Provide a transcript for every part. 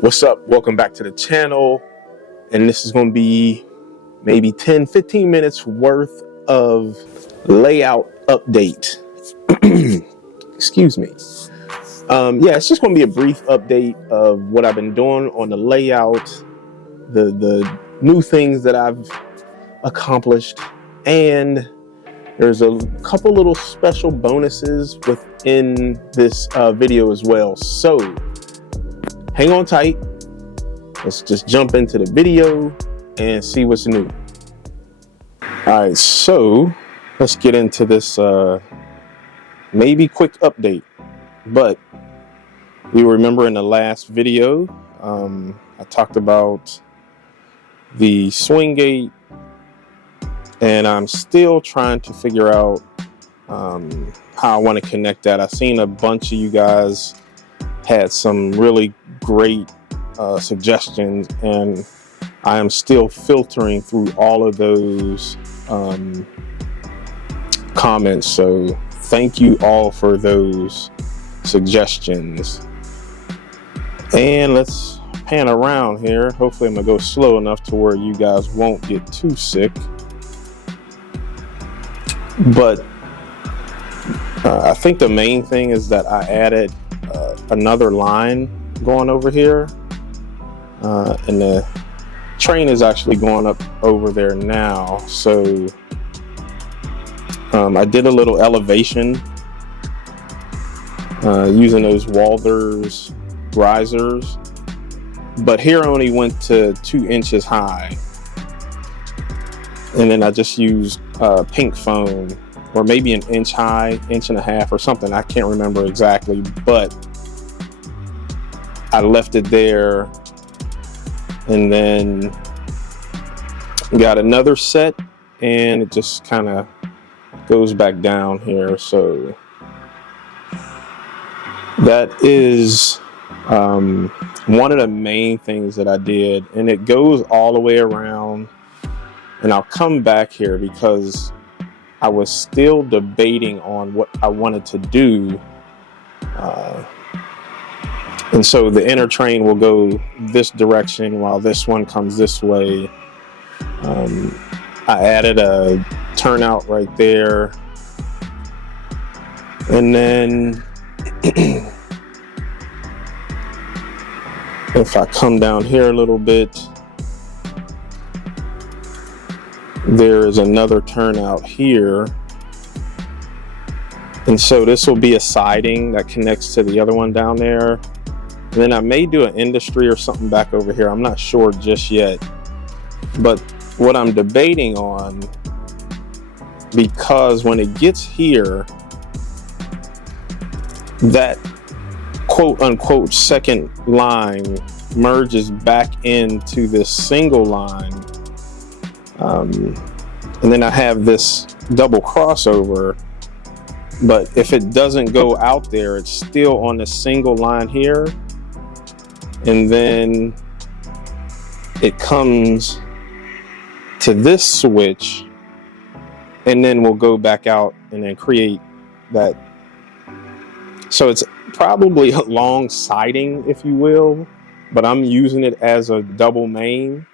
What's up? Welcome back to the channel. And this is going to be maybe 10-15 minutes worth of layout update. Excuse me. Yeah, it's just going to be a brief update of what I've been doing on the layout, the new things that I've accomplished, and there's a couple little special bonuses within this video as well. So hang on tight. Let's just jump into the video and see what's new. All right, so let's get into this maybe quick update. But you remember in the last video, I talked about the swing gate, and I'm still trying to figure out how I want to connect that. I've seen a bunch of you guys had some really great suggestions, and I am still filtering through all of those comments. So thank you all for those suggestions. And let's pan around here. Hopefully I'm gonna go slow enough to where you guys won't get too sick. But I think the main thing is that I added another line going over here, and the train is actually going up over there now. So I did a little elevation using those Walthers risers, but here I only went to 2 inches high, and then I just used pink foam, or maybe an inch high, inch and a half or something. I can't remember exactly, but I left it there, and then got another set, and it just kind of goes back down here. So that is one of the main things that I did, and it goes all the way around. And I'll come back here because I was still debating on what I wanted to do. And so the inner train will go this direction while this one comes this way. I added a turnout right there. And then if I come down here a little bit, there is another turnout here. And so this will be a siding that connects to the other one down there. And then I may do an industry or something back over here. I'm not sure just yet. But what I'm debating on, because when it gets here, that quote unquote second line merges back into this single line. And then I have this double crossover. But if it doesn't go out there, it's still on the single line here. And then it comes to this switch, and then we'll go back out and then create that. So it's probably a long siding, if you will, but I'm using it as a double main.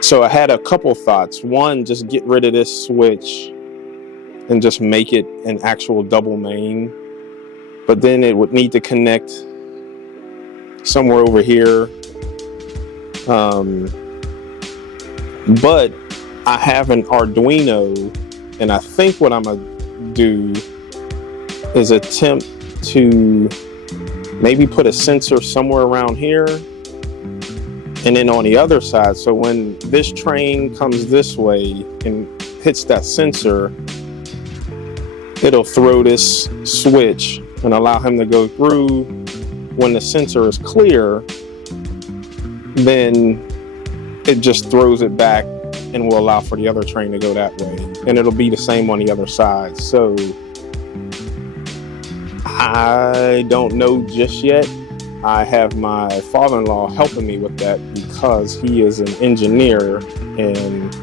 So I had a couple thoughts. One, just get rid of this switch and just make it an actual double main. But then it would need to connect somewhere over here. But I have an Arduino, and I think what I'm gonna do is attempt to maybe put a sensor somewhere around here, and then on the other side, so when this train comes this way and hits that sensor, it'll throw this switch and allow him to go through. When the sensor is clear, then it just throws it back and will allow for the other train to go that way. And it'll be the same on the other side. So I don't know just yet. I have my father-in-law helping me with that because he is an engineer, and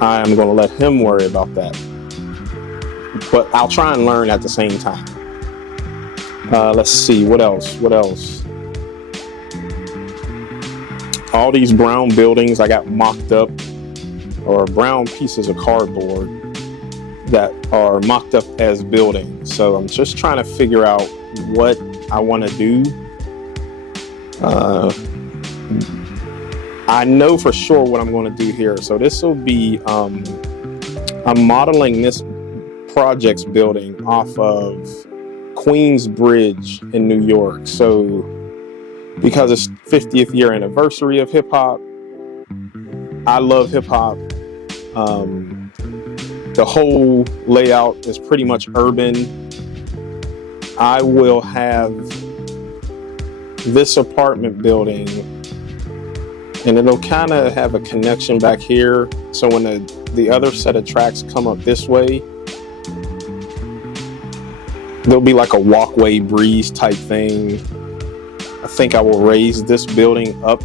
I am going to let him worry about that. But I'll try and learn at the same time. Let's see, what else? all these brown buildings I got mocked up, or brown pieces of cardboard that are mocked up as buildings. So I'm just trying to figure out what I want to do. I know for sure what I'm going to do here. So this will be, I'm modeling this project's building off of Queens Bridge in New York. So because it's 50th year anniversary of hip hop, I love hip hop. The whole layout is pretty much urban. I will have this apartment building, and it'll kind of have a connection back here. So when the other set of tracks come up this way, there'll be like a walkway breeze type thing. I think I will raise this building up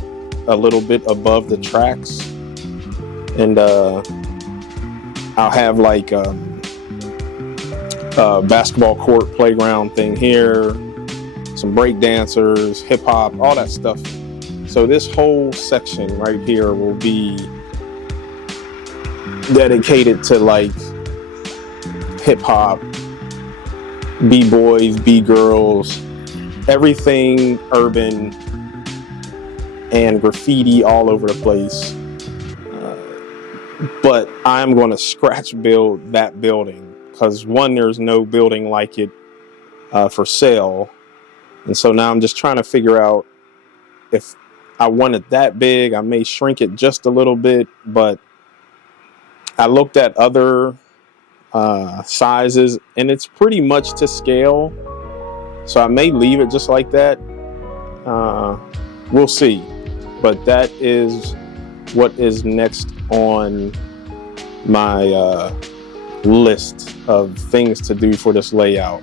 a little bit above the tracks, and I'll have like a basketball court playground thing here, some break dancers, hip hop, all that stuff. So this whole section right here will be dedicated to like hip hop, b-boys, b-girls, everything urban, and graffiti all over the place. But I'm going to scratch build that building because, one, there's no building like it for sale. And so now I'm just trying to figure out if I want it that big. I may shrink it just a little bit, but I looked at other sizes and it's pretty much to scale. So I may leave it just like that. We'll see. But that is what is next on my list of things to do for this layout.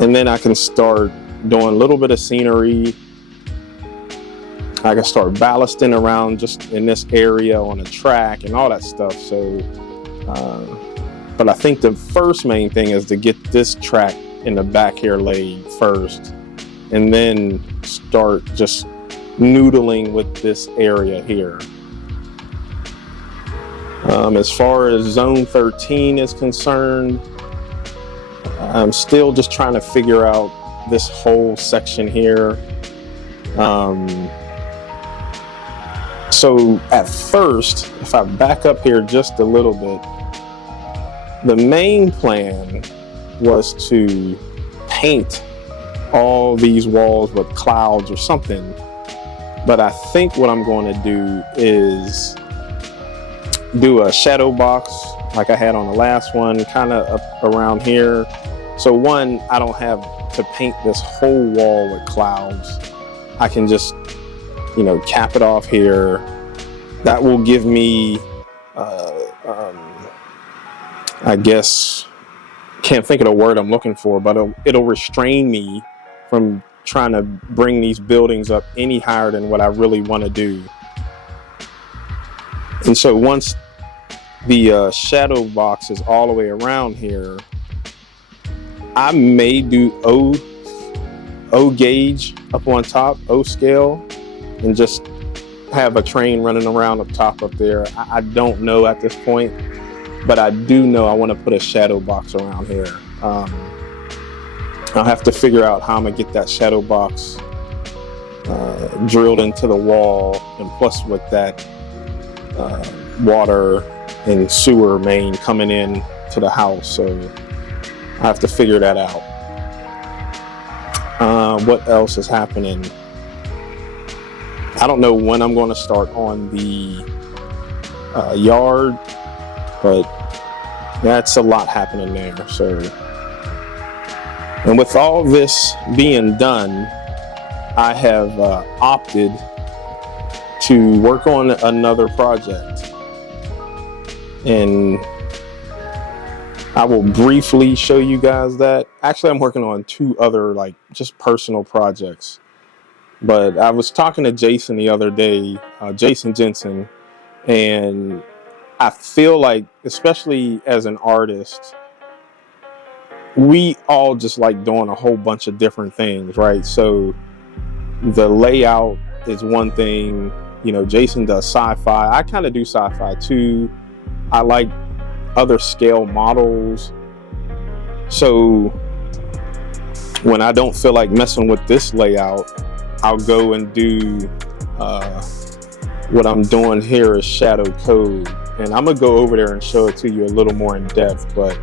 And then I can start doing a little bit of scenery. I can start ballasting around just in this area on a track and all that stuff. So, but I think the first main thing is to get this track in the back here laid first, and then start just noodling with this area here. As far as Zone 13 is concerned, I'm still just trying to figure out this whole section here. So at first, if I back up here just a little bit, the main plan was to paint all these walls with clouds or something. But I think what I'm going to do is do a shadow box like I had on the last one, kind of up around here. So one, I don't have to paint this whole wall with clouds. I can just, cap it off here. That will give me, I guess, can't think of the word I'm looking for, but it'll restrain me from trying to bring these buildings up any higher than what I really want to do. And so once the shadow box is all the way around here, I may do O gauge up on top, O scale, and just have a train running around up top up there. I don't know at this point, but I do know I want to put a shadow box around here. I'll have to figure out how I'm gonna get that shadow box drilled into the wall, and plus with that water and sewer main coming in to the house. So I have to figure that out. What else is happening? I don't know when I'm going to start on the yard, but that's a lot happening there. So, and with all this being done, I have opted to work on another project, and I will briefly show you guys that. Actually, I'm working on two other just personal projects. But I was talking to Jason the other day, Jason Jensen, and I feel like, especially as an artist, we all just like doing a whole bunch of different things, right? So the layout is one thing. You know, Jason does sci-fi. I kind of do sci-fi too. I like other scale models. So when I don't feel like messing with this layout, I'll go and do what I'm doing here is Shadow Cove. And I'm gonna go over there and show it to you a little more in depth, but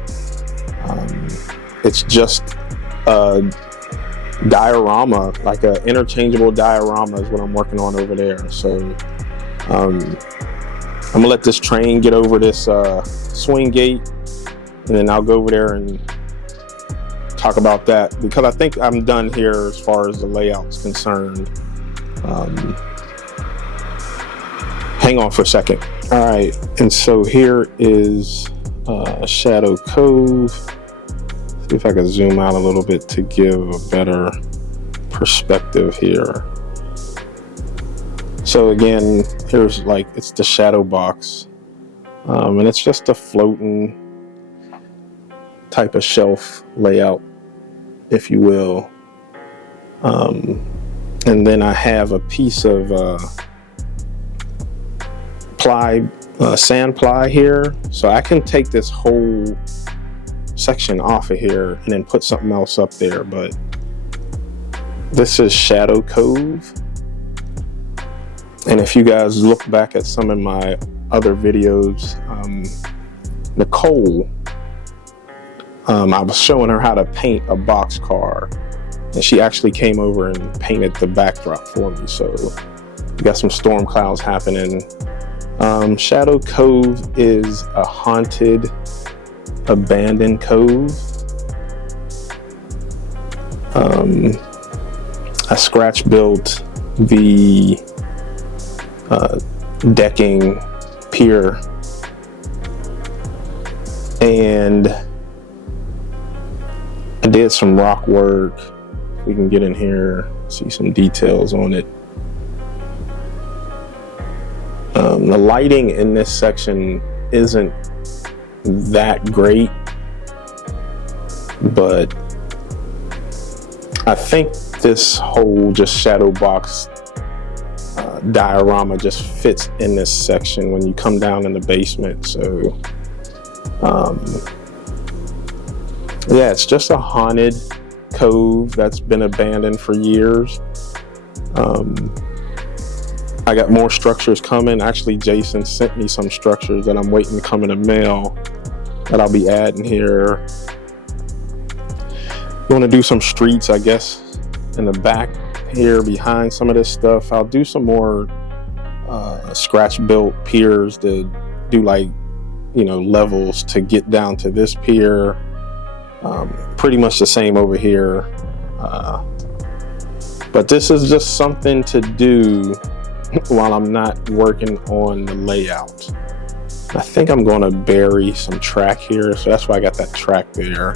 it's just a diorama, like an interchangeable diorama is what I'm working on over there. So I'm gonna let this train get over this swing gate, and then I'll go over there and talk about that, because I think I'm done here as far as the layout's concerned. Hang on for a second. All right, and so here is Shadow Cove. See if I can zoom out a little bit to give a better perspective here. So again, here's like, it's the shadow box, and it's just a floating type of shelf layout, if you will. And then I have a piece of sand ply here, so I can take this whole section off of here and then put something else up there. But this is Shadow Cove, and if you guys look back at some of my other videos, Nicole, I was showing her how to paint a boxcar, and she actually came over and painted the backdrop for me. So we got some storm clouds happening. Shadow Cove is a haunted, abandoned cove. I scratch built the decking pier, and I did some rock work. We can get in here, see some details on it. The lighting in this section isn't that great, but I think this whole just shadow box diorama just fits in this section when you come down in the basement. So yeah, it's just a haunted cove that's been abandoned for years. I got more structures coming. Actually, Jason sent me some structures that I'm waiting to come in the mail that I'll be adding here. I'm going to do some streets, I guess, in the back here behind some of this stuff. I'll do some more scratch built piers to do, like, you know, levels to get down to this pier. Pretty much the same over here. But this is just something to do while I'm not working on the layout. I think I'm going to bury some track here, so that's why I got that track there.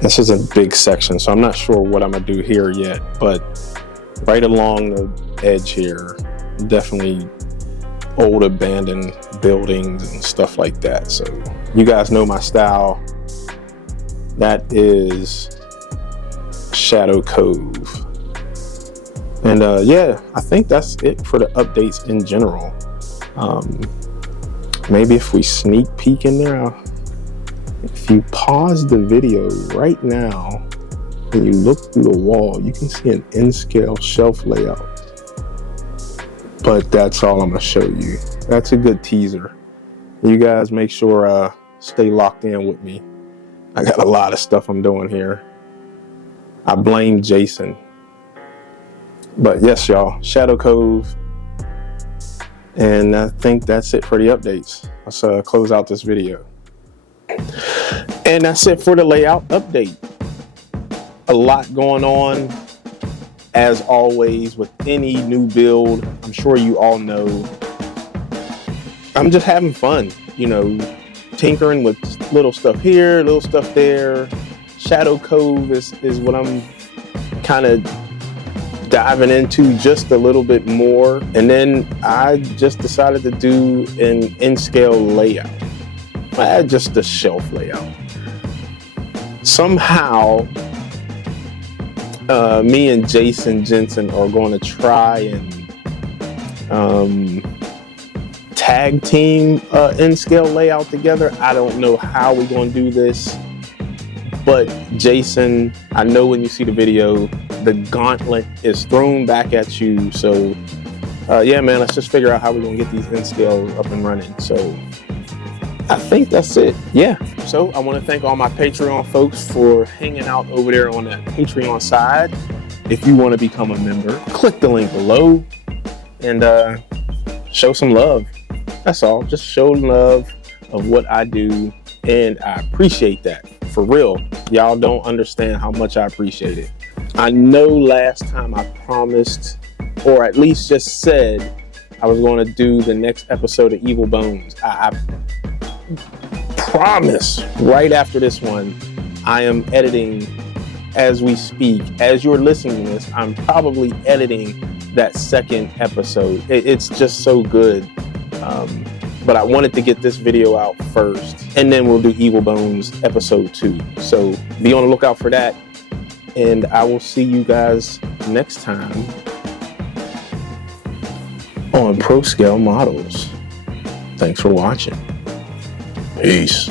This is a big section, so I'm not sure what I'm going to do here yet, but right along the edge here, definitely old abandoned buildings and stuff like that. So you guys know my style. That is Shadow Cove. And yeah, I think that's it for the updates in general. Maybe if we sneak peek in there, if you pause the video right now and you look through the wall, you can see an N-scale shelf layout. But that's all I'm gonna show you. That's a good teaser. You guys make sure stay locked in with me. I got a lot of stuff I'm doing here. I blame Jason. But yes, y'all, Shadow Cove. And I think that's it for the updates. Let's close out this video. And that's it for the layout update. A lot going on, as always, with any new build. I'm sure you all know. I'm just having fun, you know, tinkering with little stuff here, little stuff there. Shadow Cove is what I'm kind of diving into just a little bit more. And then I just decided to do an N-scale layout. I had just a shelf layout. Somehow Me and Jason Jensen are going to try and tag team N-scale layout together. I don't know how we're going to do this, but Jason, I know when you see the video, the gauntlet is thrown back at you. So yeah, man, let's just figure out how we're going to get these N-scales up and running. So I think that's it. Yeah. So I want to thank all my Patreon folks for hanging out over there on that Patreon side. If you want to become a member, click the link below and show some love. That's all. Just show love of what I do, and I appreciate that. For real. Y'all don't understand how much I appreciate it. I know last time I promised, or at least just said, I was going to do the next episode of Evil Bones. I promise right after this one, I am editing as we speak. As you're listening to this, I'm probably editing that second episode. It's just so good. But I wanted to get this video out first, and then we'll do Evil Bones episode 2. So be on the lookout for that. And I will see you guys next time on Pro Scale Models. Thanks for watching. Peace.